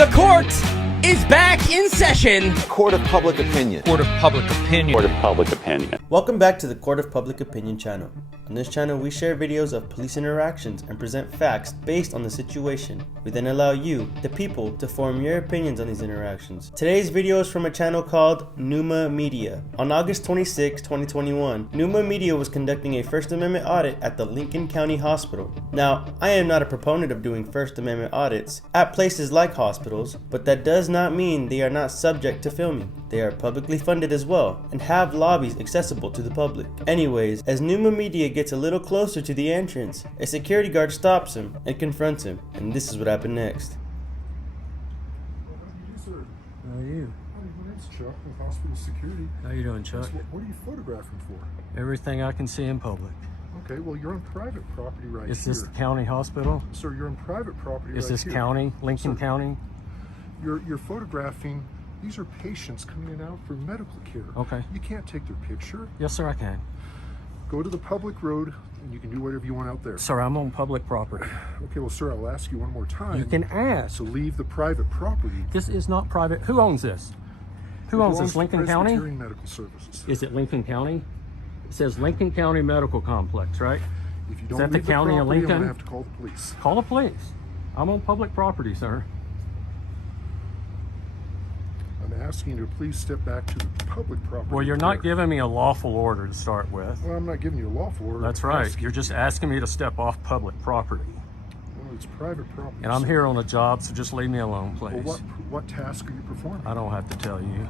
The court is back in session. Court of public opinion. Court of public opinion. Court of public opinion. Welcome back to the Court of Public Opinion channel. On this channel, we share videos of police interactions and present facts based on the situation. We then allow you, the people, to form your opinions on these interactions. Today's video is from a channel called Pneuma Media. On August 26, 2021, Pneuma Media was conducting a First Amendment audit at the Lincoln County Hospital. Now, I am not a proponent of doing First Amendment audits at places like hospitals, but that does not mean they are not subject to filming. They are publicly funded as well and have lobbies accessible to the public. Anyways, as Pneuma Media gets a little closer to the entrance, a security guard stops him and confronts him, and this is what happened next. How How are you? my name's Chuck with Hospital Security. How you doing, Chuck? What are you photographing for? Everything I can see in public. Okay, well, you're on private property right Is here. this the county hospital? Sir, you're on private property Is right this here. county, Lincoln Sir, County? You're photographing, these are patients coming in and out for medical care. Okay. You can't take their picture. Yes, sir, I can. Go to the public road and you can do whatever you want out there. Sir, I'm on public property. Okay, well, sir, I'll ask you one more time. You can ask. So leave the private property. This is not private. Who owns this? Who It owns belongs this? to Lincoln County? Presbyterian Medical Services. Is it Lincoln County? It says Lincoln County Medical Complex, right? If you don't that the leave county of property, Lincoln? I'm gonna have to call the police. Call the police. I'm on public property, sir. I'm asking you to please step back to the public property. Well, you're not there. giving me a lawful order to start with. Well, I'm not giving you a lawful order. That's I'm right. asking- You're just asking me to step off public property. Well, it's private property. And I'm sir. here on a job, so just leave me alone, Well, please. what task are you performing? I don't have to tell you.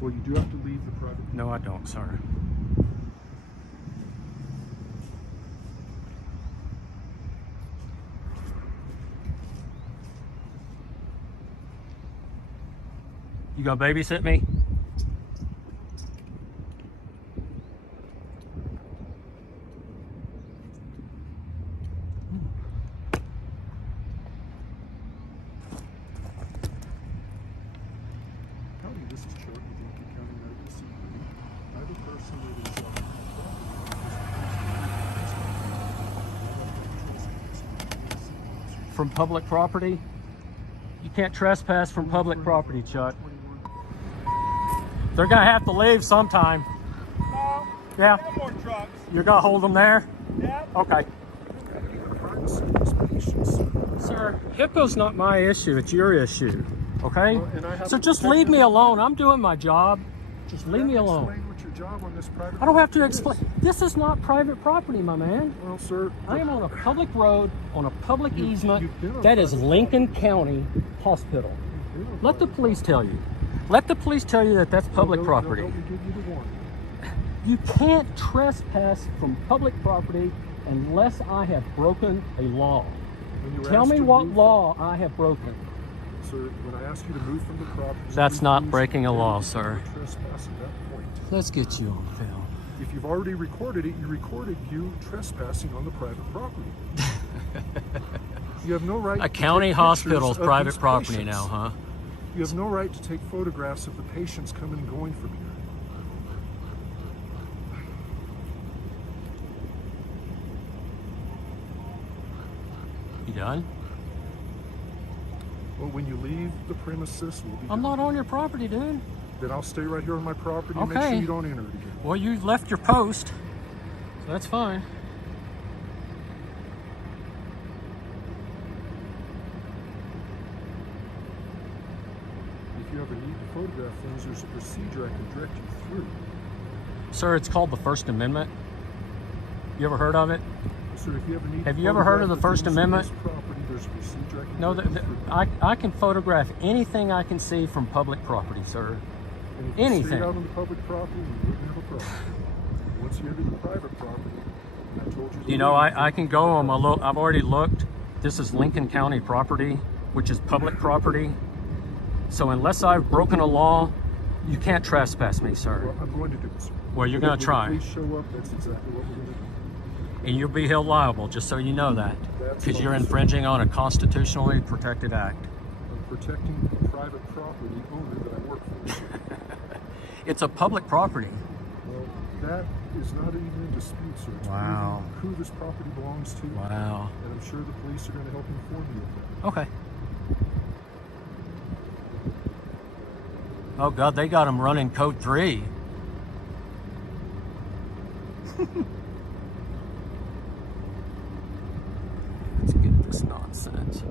Well, you do have to leave the private. No, I don't, sir. You gonna babysit me? Howdy, this is Chuck with Lincoln County Medical Security. I have a person that is From public property? You can't trespass from public property, Chuck. They're gonna have to leave sometime. No. Yeah. No more trucks. You're gonna hold them there? Yeah. Okay. privacy of these patients. Sir, HIPAA's not my issue, it's your issue. Okay? Well, and I have So to just protect leave me them. alone. I'm doing my job. Just leave me You have to alone. Explain what your job on this private I don't have to property explain. is. This is not private property, my man. Well, sir, I am on a public road, on a public easement. you've been on That is private Lincoln County Hospital. Let the police tell you. Let the police tell you that that's public property. They'll give you the warning. You can't trespass from public property unless I have broken a law. When you were Tell asked me to what move- law I have broken. Sir, when I asked you to move from the property, That's not please breaking a law, you sir. Trespass at that point. Let's get you on film. If you've already recorded it, you recorded you trespassing on the private property. You have no right. A to county take hospital's pictures of private these property patients. now, huh? You have no right to take photographs of the patients coming and going from here. You done? Well, when you leave the premises, we'll be. I'm done. not on your property, dude. Then I'll stay right here on my property and make Okay. sure you don't enter it again. Well, you left your post, so that's fine. If you ever need to photograph things, there's a procedure I can direct you through. Sir, it's called the First Amendment. You ever heard of it? Sir, if you ever need Have to you ever heard of the photograph First things on Amendment? this property, there's a procedure I can No, direct you through. I can photograph anything I can see from public property, sir. And if you anything. stayed out on the public property, we wouldn't have a problem. Once you enter the private property, I told you. to You know, leave. I can go on my look. I've already looked. This is Lincoln County property, which is public property. So unless I've broken a law, you can't trespass me, sir. Well, I'm going to do it, sir. Well, you're When gonna the try. police show up, that's exactly what we're going to do. And you'll be held liable, just so you know that. That's Because you're fine. infringing on a constitutionally protected act. I'm protecting the private property owner that I work for. It's a public property. Well, that is not even in dispute, sir. It's Wow. proving who this property belongs to. Wow. And I'm sure the police are going to help inform you of that. Okay. Oh God, they got them running code 3. Let's get this nonsense.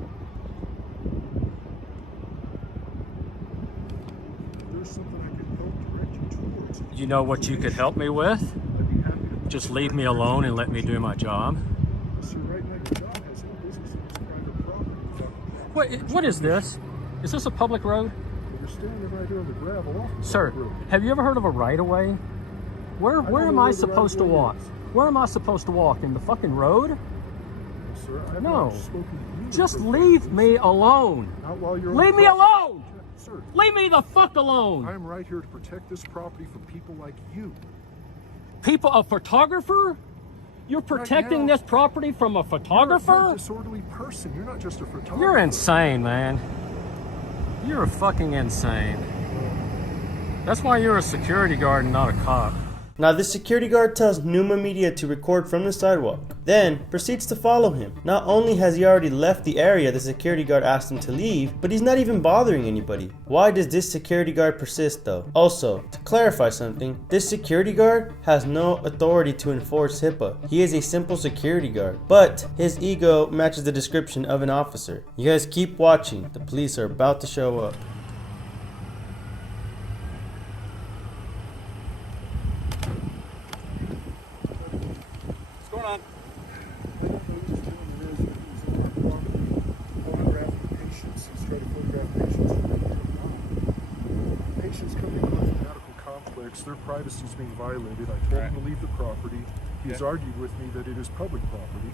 There's something I can help direct you towards. You know what you could help me with? I'd be happy to Just leave me alone and let me do my job. Sir, right now your dog has no business in this private property. What is this? Is this a public road? You're standing right here on the gravel off the Sir, road. have you ever heard of a right-of-way? Where don't am know I where the supposed to right-of-way walk? is. Where am I supposed to walk? In the fucking road? Sir, I have No. not spoken to you. Just for leave business. me alone. Not while you're on Leave the me property. alone! Sir, Leave me the fuck alone! I'm right here to protect this property from people like you. People, a photographer? You're protecting now- this property from a You're photographer? a disorderly person. You're not just a photographer. You're insane, man. You're fucking insane. That's why you're a security guard and not a cop. Now this security guard tells Pneuma Media to record from the sidewalk, then proceeds to follow him. Not only has he already left the area the security guard asked him to leave, but he's not even bothering anybody. Why does this security guard persist though? Also, to clarify something, this security guard has no authority to enforce HIPAA. He is a simple security guard, but his ego matches the description of an officer. You guys keep watching, the police are about to show up. Patients coming on the medical complex, their privacy is being violated. I told him to leave the property. He has argued with me that it is public property.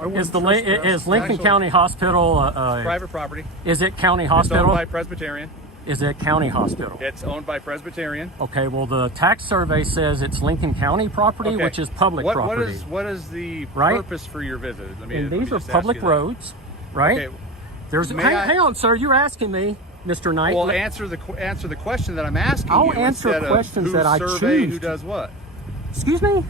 I want Is to trespass- Lincoln Actually- County Hospital, Private property. is it county It's owned hospital? by Presbyterian. Is it county hospital? It's owned by Presbyterian. Okay, well the tax survey says it's Lincoln County property, Okay. which is public What property. is the Right? purpose for your visit? Let me, And let me these are just ask public you that. roads, right? Okay. There's May hang, I- hang on, sir. You're asking me, Mr. Knight. Well, answer the question that I'm asking I'll you answer instead of questions who that I survey, choose who does what. Excuse me.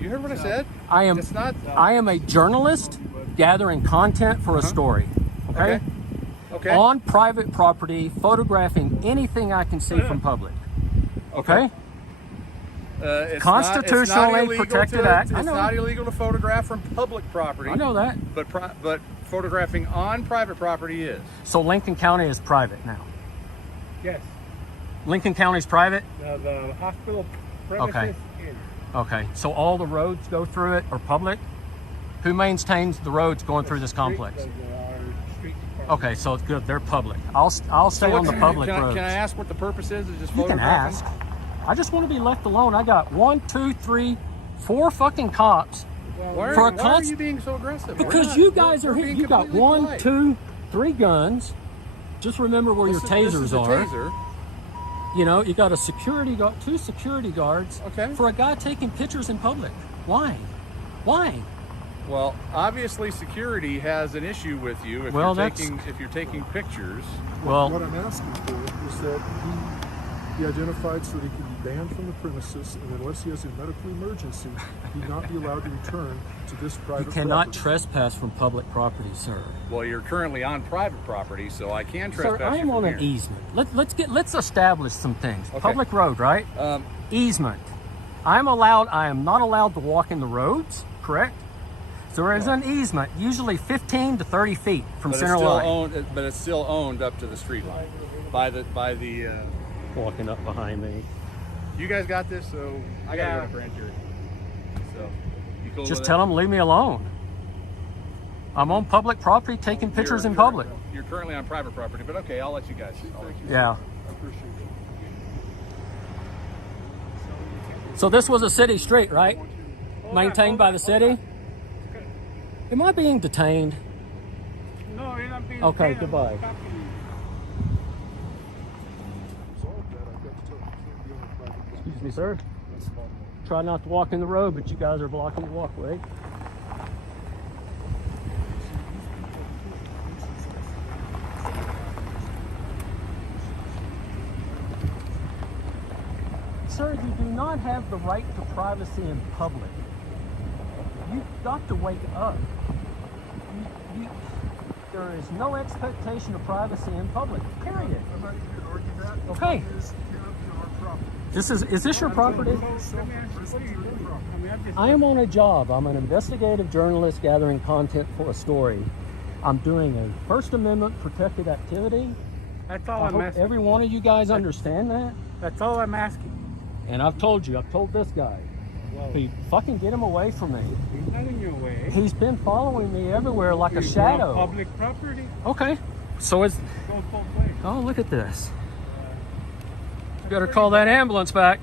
You heard what I said? I am. It's not. I am a journalist gathering content for a story. Okay. Okay. On private property, photographing anything I can see from public. Okay. It's Constitutionally not illegal protected to, act. I It's know. not illegal to photograph from public property. I know that. But photographing on private property is. So Lincoln County is private now. Yes, Lincoln County's private. the hospital premises Okay. is. Okay. So all the roads go through it are public. Who maintains the roads going through this complex? Street department. Okay, so it's good. They're public. I'll stay on the public roads. Can I ask what the purpose is? Is just You can photographing? ask. I just want to be left alone. I got 1, 2, 3, 4 fucking cops. Why, For a why are const- you being so aggressive? We're Because not. you guys are We're here. being You got completely 1, polite. 2, 3 guns. Just remember where This your is- this tasers is a are. Taser. You know, you got a security guard, 2 security guards Okay. for a guy taking pictures in public. Why? Why? Well, obviously, security has an issue with you if Well, you're that's- taking pictures. Well, What I'm asking for is that he identified so that he can be banned from the premises, and unless he has a medical emergency, he not be allowed to return to this private you cannot property. trespass from public property, sir. Well, you're currently on private property, so I can trespass Sir, I you am from on an here. easement. Let's establish some things. Okay. Public road, right? Easement. I am not allowed to walk in the roads, correct? So there is an easement, usually 15 to 30 feet from But it's center still line. owned. But it's still owned up to the street line by the. Walking up behind me. You guys got this, so I gotta Yeah. go to grand jury. So you cool Just with tell it? them leave me alone. I'm on public property taking pictures You're- in public. You're currently on private property, but okay, I'll let you guys. Yeah. I appreciate it. So this was a city street, right? Maintained by the city? Am I being detained? No, you're not being Okay, detained. goodbye. Resolve that, I've got to tell him he can't be on a private property. Excuse me, sir. That's not- Try not to walk in the road, but you guys are blocking the walkway. Sir, you do not have the right to privacy in public. You've got to wake up. You, there is no expectation of privacy in public, period. I'm not even going to argue that. Okay. The point cannot be our property. Is this your property? So, let me ask you, what are you doing? I mean, I'm just... I am on a job. I'm an investigative journalist gathering content for a story. I'm doing a First Amendment protected activity. That's all I I'm hope asking. every one of you guys understand that. That's all I'm asking. And I've told you, I've told this guy. Well, Hey, fucking get him away from me. he's not in your way. He's been following me everywhere like a You're on shadow. public property. Okay. So it's, Goes both ways. oh, look at this. You better call that ambulance back.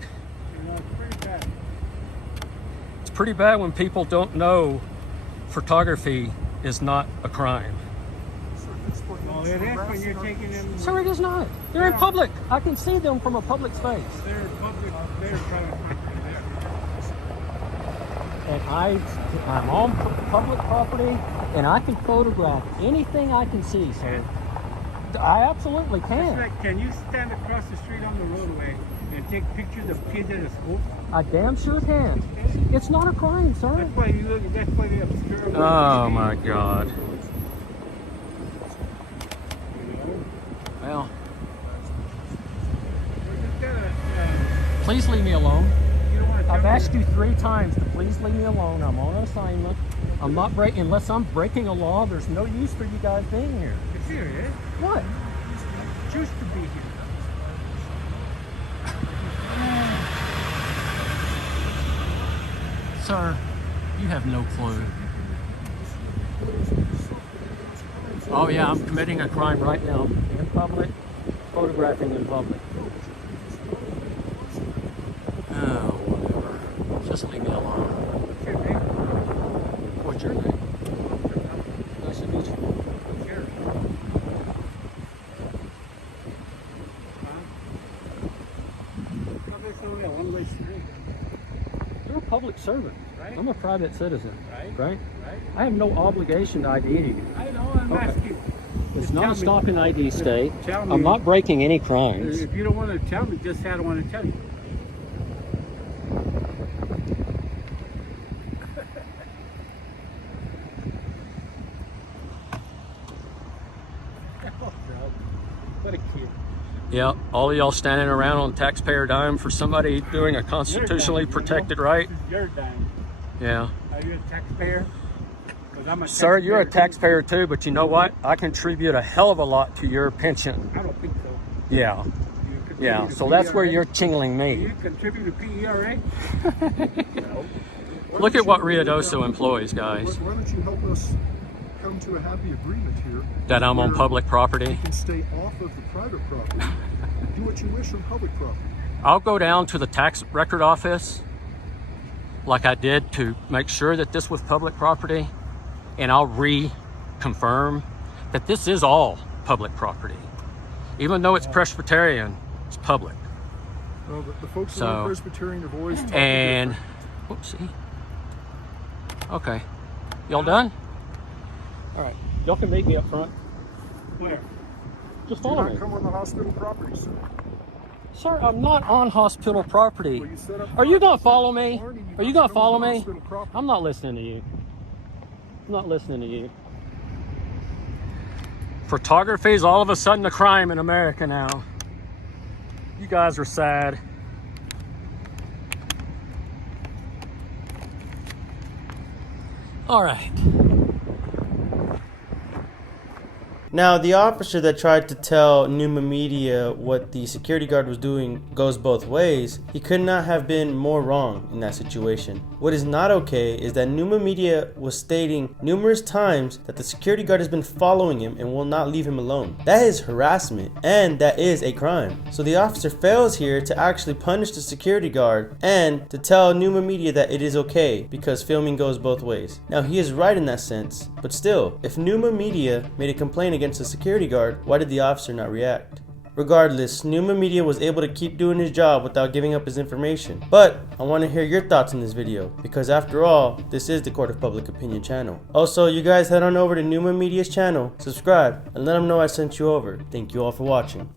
You know, it's pretty bad. It's pretty bad when people don't know photography is not a crime. So at this point, Well, it's it is when harassing you're our taking them. peace. Sir, it is not. They're in public. I can see them from a public space. They're public. They're private property there. And I'm on public property, and I can photograph anything I can see, sir. I absolutely It's can. like, can you stand across the street on the roadway and take pictures of kids at a school? I damn sure can. It's not a crime, sir. That's why you look. That's why they obscure. Oh my God. You know? Well, You just gotta, please leave me alone. you don't want to. I've asked you 3 times to please leave me alone. I'm on assignment. I'm not breaking, unless I'm breaking a law, there's no use for you guys being here. You're serious? What? Choose to be here. Sir, you have no clue. Oh yeah, I'm committing a crime right now. In public, photographing in public. Oh, whatever. Just leave me alone. What's your name? What's your name? Nice to meet you. Jerry. Huh? There's only a one-way street, You're a public servant. Right. I'm a private citizen. Right. Right? right? I have no obligation to ID you. I know. I'm Okay. asking. It's Just not tell a me. stop and ID state. Tell me. I'm not breaking any crimes. If you don't want to tell me, just say I don't want to tell you. What a kid. Yeah, all of y'all standing around on taxpayer dime for somebody doing a constitutionally protected right. This is your dime. Yeah. Are you a taxpayer? 'Cause I'm a Sir, you're a taxpayer. taxpayer too, but you know what? I contribute a hell of a lot to your pension. I don't think so. Yeah. You contribute Yeah. to So that's where PERA? you're chingling Do me. you contribute to PERA? Look at what Riadoso employs, guys. Why don't you help us come to a happy agreement here? That I'm on where public property. You can stay off of the private property. Do what you wish on public property. I'll go down to the tax record office like I did to make sure that this was public property, and I'll reconfirm that this is all public property. Even though it's Presbyterian, it's public. Well, the folks So- in the Presbyterian have always taught me And, different. whoopsie. Okay. Y'all done? All right. Y'all can meet me up front. Where? Just Do follow not me. come on the hospital property, sir. Sir, I'm not on hospital property. Well, you set up Are you front gonna this follow me? morning, you Are you not gonna come on follow the me? hospital property. I'm not listening to you. I'm not listening to you. Photography is all of a sudden a crime in America now. You guys are sad. All right. Now, the officer that tried to tell Pneuma Media what the security guard was doing goes both ways. He could not have been more wrong in that situation. What is not okay is that Pneuma Media was stating numerous times that the security guard has been following him and will not leave him alone. That is harassment, and that is a crime. So the officer fails here to actually punish the security guard and to tell Pneuma Media that it is okay because filming goes both ways. Now, he is right in that sense, but still, if Pneuma Media made a complaint against the security guard, why did the officer not react? Regardless, Pneuma Media was able to keep doing his job without giving up his information. But I want to hear your thoughts on this video, because after all, this is the Court of Public Opinion channel. Also, you guys head on over to Pneuma Media's channel, subscribe, and let them know I sent you over. Thank you all for watching.